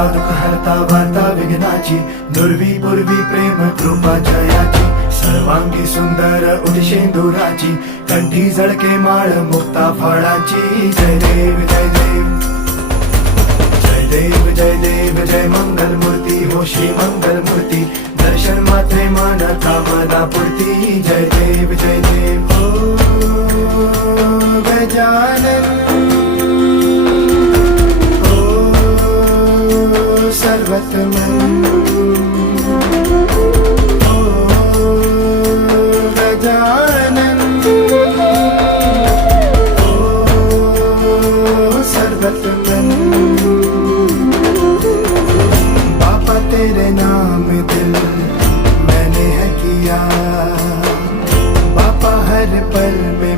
हरता दुःख हरता वार्ता विघ्नाची, दुर्वी पूर्वी प्रेम कृपा जयाची, सर्वांगी सुंदर उदिशेंदुराची, कंठी झळके माळ मुक्ता फळाची. जय देव जय देव जय देव जय देव जय मंगल मूर्ती हो श्री मंगल मूर्ती, दर्शन मात्रे मन कामना पूर्ती. जय देव जय देव हो गजानन हो सर्वतमन हो गजानन हो सर्वतमन. बाबा तेरे नाम दिल मैंने है किया, बाबा हर पल में